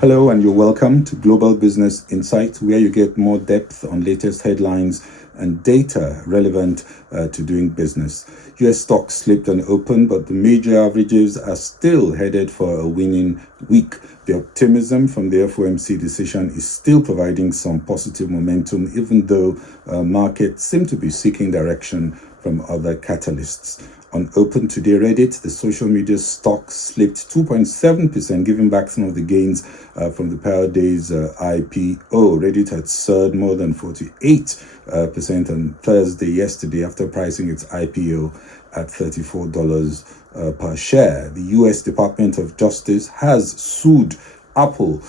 Hello, and you're welcome to Global Business Insight, where you get more depth on latest headlines and data relevant to doing business. US stocks slipped and opened, but the major averages are still headed for a winning week. The optimism from the FOMC decision is still providing some positive momentum, even though markets seem to be seeking direction from other catalysts. On Open Today Reddit, the social media stock slipped 2.7%, giving back some of the gains from the Power Days IPO. Reddit had soared more than 48% on Thursday yesterday after pricing its IPO at $34 per share. The US Department of Justice has sued Apple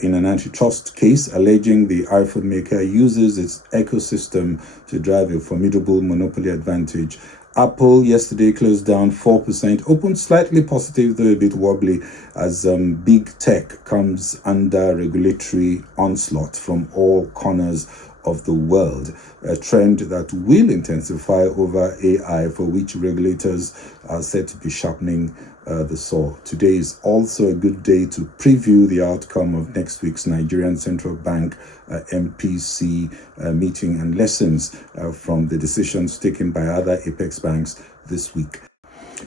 in an antitrust case, alleging the iPhone maker uses its ecosystem to drive a formidable monopoly advantage. Apple yesterday closed down 4%, opened slightly positive, though a bit wobbly, as big tech comes under regulatory onslaught from all corners of the world, a trend that will intensify over AI, for which regulators are said to be sharpening the saw. Today is also a good day to preview the outcome of next week's Nigerian Central Bank MPC meeting and lessons from the decisions taken by other apex banks this week.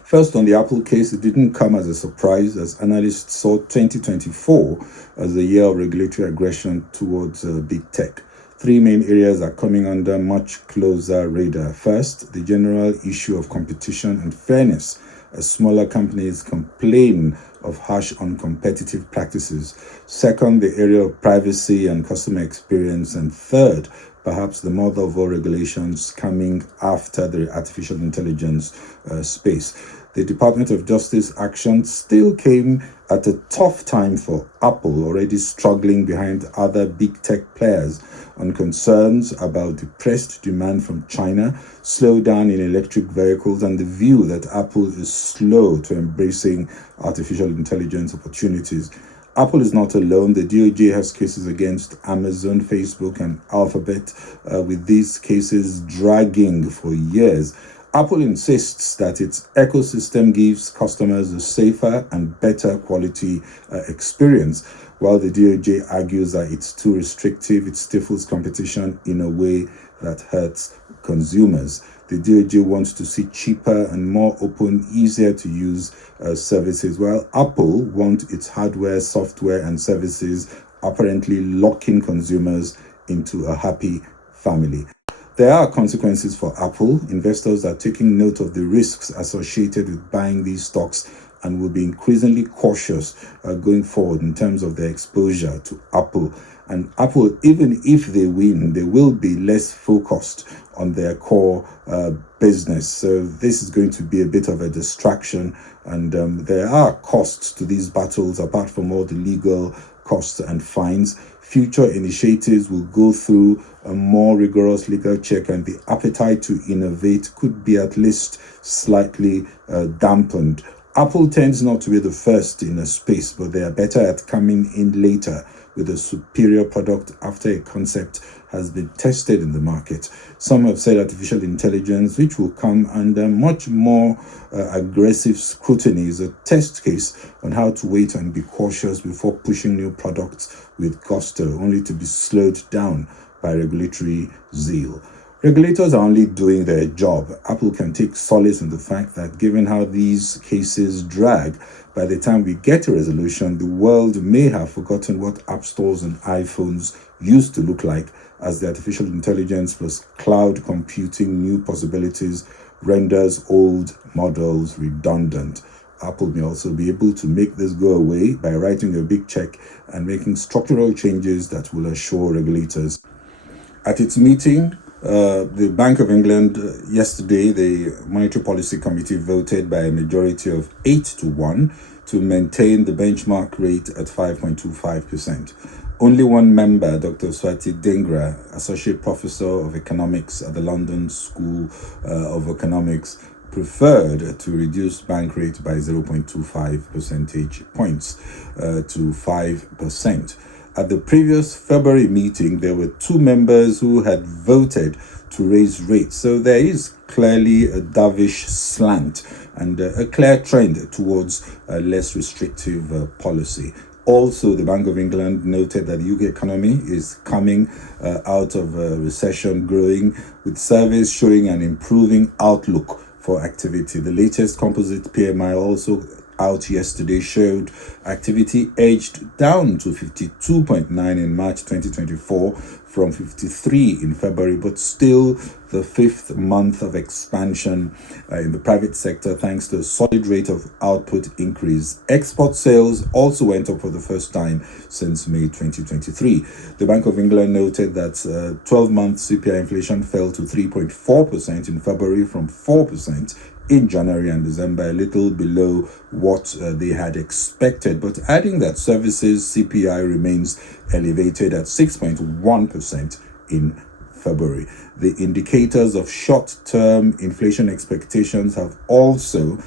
First, on the Apple case, it didn't come as a surprise, as analysts saw 2024 as the year of regulatory aggression towards big tech. Three main areas are coming under much closer radar. First, the general issue of competition and fairness, as smaller companies complain of harsh uncompetitive practices. Second, the area of privacy and customer experience. And third, perhaps the mother of all regulations coming after the artificial intelligence space. The Department of Justice action still came at a tough time for Apple, already struggling behind other big tech players on concerns about depressed demand from China, slowdown in electric vehicles, and the view that Apple is slow to embracing artificial intelligence opportunities. Apple is not alone. The DOJ has cases against Amazon, Facebook, and Alphabet, with these cases dragging for years. Apple insists that its ecosystem gives customers a safer and better quality experience, while the DOJ argues that it's too restrictive, it stifles competition in a way that hurts consumers. The DOJ wants to see cheaper and more open, easier to use services, while Apple wants its hardware, software, and services apparently locking consumers into a happy family. There are consequences for Apple. Investors are taking note of the risks associated with buying these stocks and will be increasingly cautious going forward in terms of their exposure to Apple. And Apple, even if they win, they will be less focused on their core business. So this is going to be a bit of a distraction. And there are costs to these battles, apart from all the legal costs and fines. Future initiatives will go through a more rigorous legal check, and the appetite to innovate could be at least slightly dampened. Apple tends not to be the first in a space, but they are better at coming in later with a superior product after a concept has been tested in the market. Some have said artificial intelligence, which will come under much more aggressive scrutiny, is a test case on how to wait and be cautious before pushing new products with gusto, only to be slowed down by regulatory zeal. Regulators are only doing their job. Apple can take solace in the fact that given how these cases drag, by the time we get a resolution, the world may have forgotten what app stores and iPhones used to look like, as the artificial intelligence plus cloud computing new possibilities renders old models redundant. Apple may also be able to make this go away by writing a big check and making structural changes that will assure regulators. At its meeting, the Bank of England yesterday, the Monetary Policy Committee voted by a majority of 8-1 to maintain the benchmark rate at 5.25%. Only one member, Dr. Swati Dengra, Associate Professor of Economics at the London School of Economics, preferred to reduce bank rate by 0.25 percentage points to 5%. At the previous February meeting, there were two members who had voted to raise rates. So there is clearly a dovish slant and a clear trend towards a less restrictive policy. Also, the Bank of England noted that the UK economy is coming out of a recession, growing, with surveys showing an improving outlook for activity. The latest composite PMI, also out yesterday, showed activity edged down to 52.9 in March 2024 from 53 in February, but still the fifth month of expansion in the private sector thanks to a solid rate of output increase. Export sales also went up for the first time since May 2023. The Bank of England noted that 12-month CPI inflation fell to 3.4% in February from 4% in January and December, a little below what they had expected, but adding that services CPI remains elevated at 6.1% in February. The indicators of short-term inflation expectations have also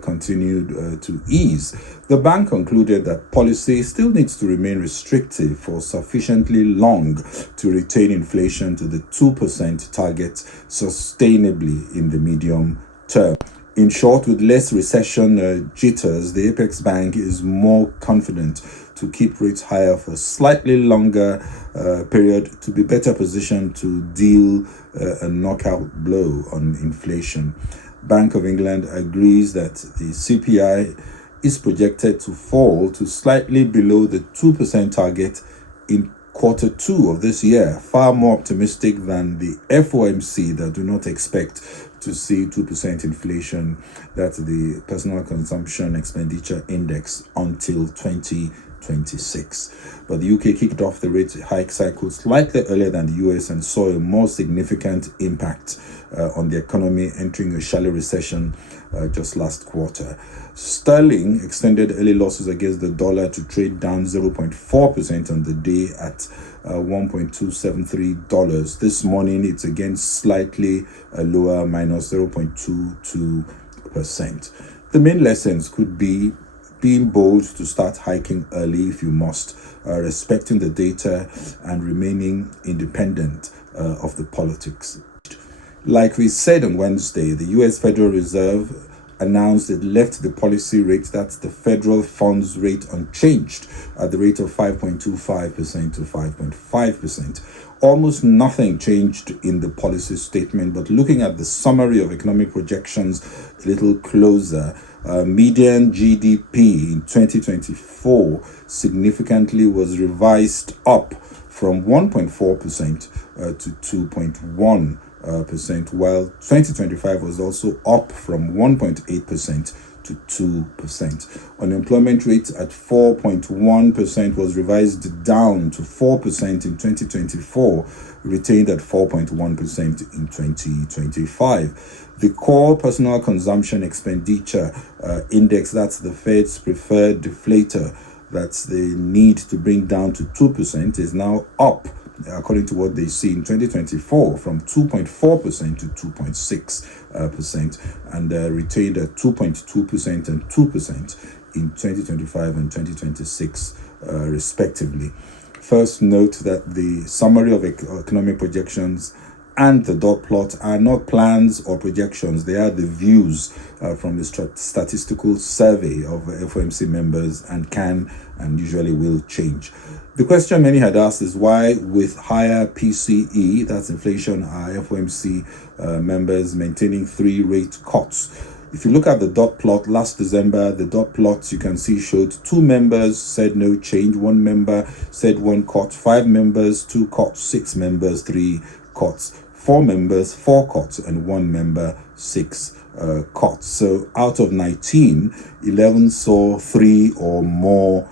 continued to ease. The bank concluded that policy still needs to remain restrictive for sufficiently long to retain inflation to the 2% target sustainably in the medium term. In short, with less recession jitters, the Apex Bank is more confident to keep rates higher for a slightly longer period to be better positioned to deal a knockout blow on inflation. Bank of England agrees that the CPI is projected to fall to slightly below the 2% target in quarter two of this year, far more optimistic than the FOMC that do not expect to see 2% inflation, that's the Personal Consumption Expenditure Index, until 2026. But the UK kicked off the rate hike cycle slightly earlier than the US and saw a more significant impact on the economy, entering a shallow recession just last quarter. Sterling extended early losses against the dollar to trade down 0.4% on the day at $1.273. This morning, it's again slightly lower, minus 0.22%. The main lessons could be being bold to start hiking early if you must, respecting the data and remaining independent of the politics. Like we said on Wednesday, the US Federal Reserve announced it left the policy rate, that's the federal funds rate, unchanged at the rate of 5.25% to 5.5%. Almost nothing changed in the policy statement, but looking at the summary of economic projections a little closer, median GDP in 2024 significantly was revised up from 1.4% to 2.1%. While 2025 was also up from 1.8% to 2%. Unemployment rate at 4.1% was revised down to 4% in 2024, retained at 4.1% in 2025. The core personal consumption expenditure index, that's the Fed's preferred deflator, that's the need to bring down to 2%, is now up, according to what they see in 2024, from 2.4% to 2.6%, and retained at 2.2% and 2% in 2025 and 2026, respectively. First, note that the summary of economic projections and the dot plot are not plans or projections. They are the views from the statistical survey of FOMC members, and can and usually will change. The question many had asked is why, with higher PCE, that's inflation, are FOMC members maintaining 3 rate cuts? If you look at the dot plot last December, the dot plots you can see showed 2 members said no change, 1 member said 1 cut, 5 members 2 cuts, 6 members 3 cuts, 4 members 4 cuts, and 1 member 6 cuts. So out of 19, 11 saw 3 or more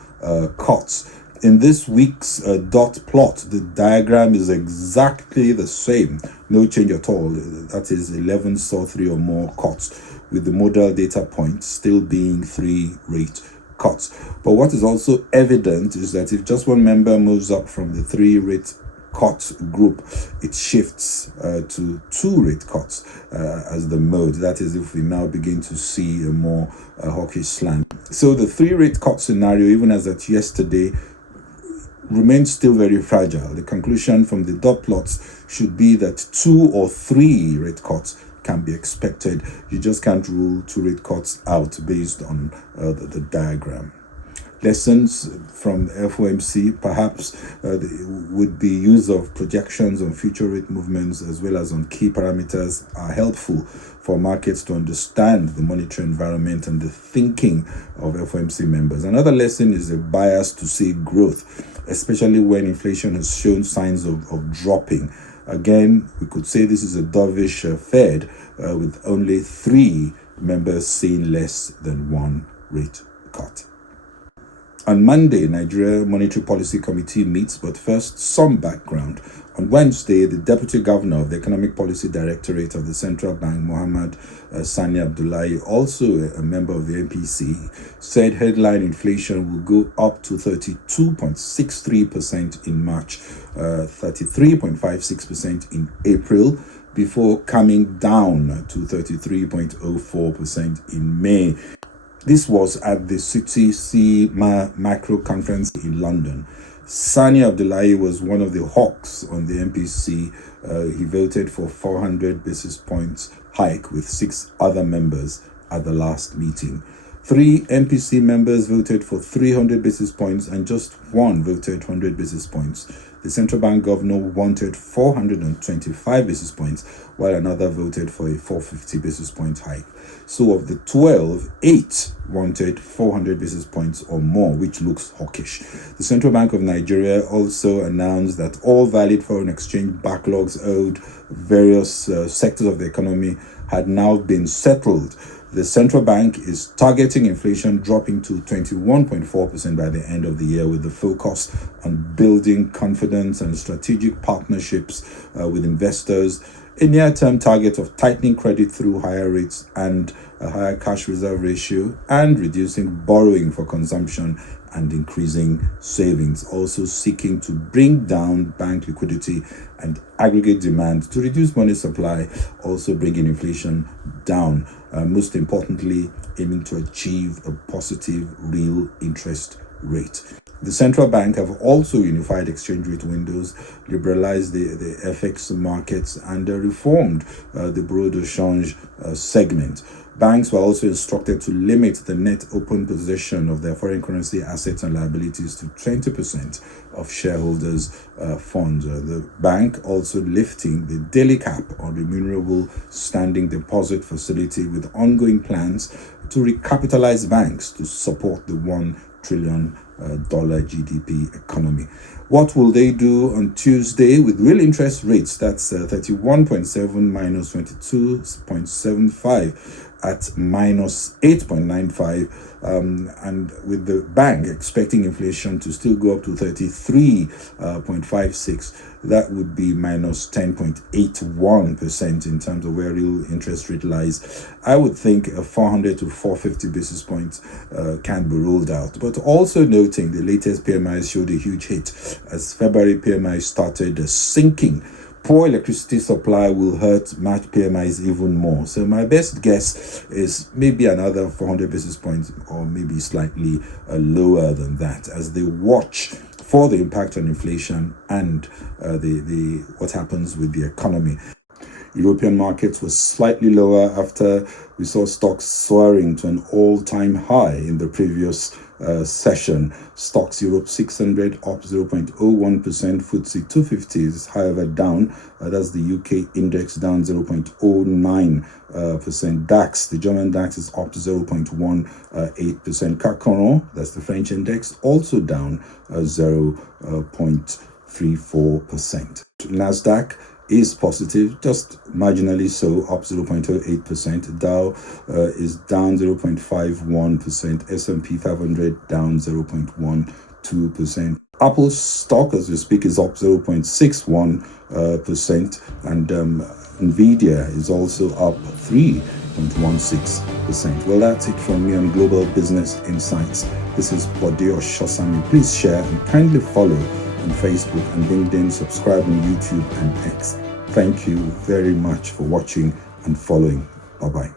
cuts. In this week's dot plot, the diagram is exactly the same, no change at all. That is, 11 saw 3 or more cuts, with the modal data point still being 3 rate cuts. But what is also evident is that if just one member moves up from the 3 rate cut group, it shifts to 2 rate cuts as the mode. That is, if we now begin to see a more hawkish slant. So the 3 rate cut scenario, even as at yesterday, remains still very fragile. The conclusion from the dot plots should be that 2 or 3 rate cuts can be expected. You just can't rule 2 rate cuts out based on the diagram. Lessons from FOMC perhaps would be use of projections on future rate movements as well as on key parameters are helpful for markets to understand the monetary environment and the thinking of FOMC members. Another lesson is a bias to see growth, especially when inflation has shown signs of dropping. Again, we could say this is a dovish Fed with only 3 members seeing less than 1 rate cut. On Monday, Nigeria Monetary Policy Committee meets, but first, some background. On Wednesday, the Deputy Governor of the Economic Policy Directorate of the Central Bank, Mohammed Sani Abdullahi, also a member of the MPC, said headline inflation will go up to 32.63% in March, 33.56% in April, before coming down to 33.04% in May. This was at the City Macro Conference in London. Sani Abdullahi was one of the hawks on the MPC. He voted for 400 basis points hike with 6 other members at the last meeting. 3 MPC members voted for 300 basis points and just 1 voted 100 basis points. The central bank governor wanted 425 basis points, while another voted for a 450 basis point hike. So of the 12, 8 wanted 400 basis points or more, which looks hawkish. The Central Bank of Nigeria also announced that all valid foreign exchange backlogs owed various sectors of the economy had now been settled. The central bank is targeting inflation dropping to 21.4% by the end of the year, with the focus on building confidence and strategic partnerships with investors, a near-term target of tightening credit through higher rates and a higher cash reserve ratio, and reducing borrowing for consumption and increasing savings, also seeking to bring down bank liquidity and aggregate demand to reduce money supply, also bringing inflation down. Most importantly, aiming to achieve a positive real interest rate. The central bank have also unified exchange rate windows, liberalized the FX markets, and reformed the bureau de change segment. Banks were also instructed to limit the net open position of their foreign currency assets and liabilities to 20% of shareholders' funds. The bank also lifting the daily cap on remunerable standing deposit facility, with ongoing plans to recapitalize banks to support the $1 trillion GDP economy. What will they do on Tuesday with real interest rates? That's 31.7 minus 22.75 at minus 8.95, and with the bank expecting inflation to still go up to 33.56, that would be minus 10.81% in terms of where real interest rate lies. I would think a 400 to 450 basis points can be ruled out. But also noting the latest PMI showed a huge hit as February PMI started sinking. Poor electricity supply will hurt March PMIs even more. So my best guess is maybe another 400 basis points, or maybe slightly lower than that, as they watch for the impact on inflation and what happens with the economy. European markets were slightly lower after we saw stocks soaring to an all-time high in the previous session. Stocks Europe 600 up 0.01%, FTSE 250 is however down, that's the UK index down 0.09%. DAX, the German DAX is up 0.18%. CAC 40, that's the French index, also down 0.34%. Nasdaq is positive, just marginally so, up 0.08%. Dow is down 0.51%. S&P 500 down 0.12%. Apple's stock, as we speak, is up 0.61%, and Nvidia is also up 3.16%. Well, that's it from me on Global Business Insights. This is Bode Oshosami. Please share and kindly follow on Facebook and LinkedIn, subscribe on YouTube and X. Thank you very much for watching and following. Bye-bye.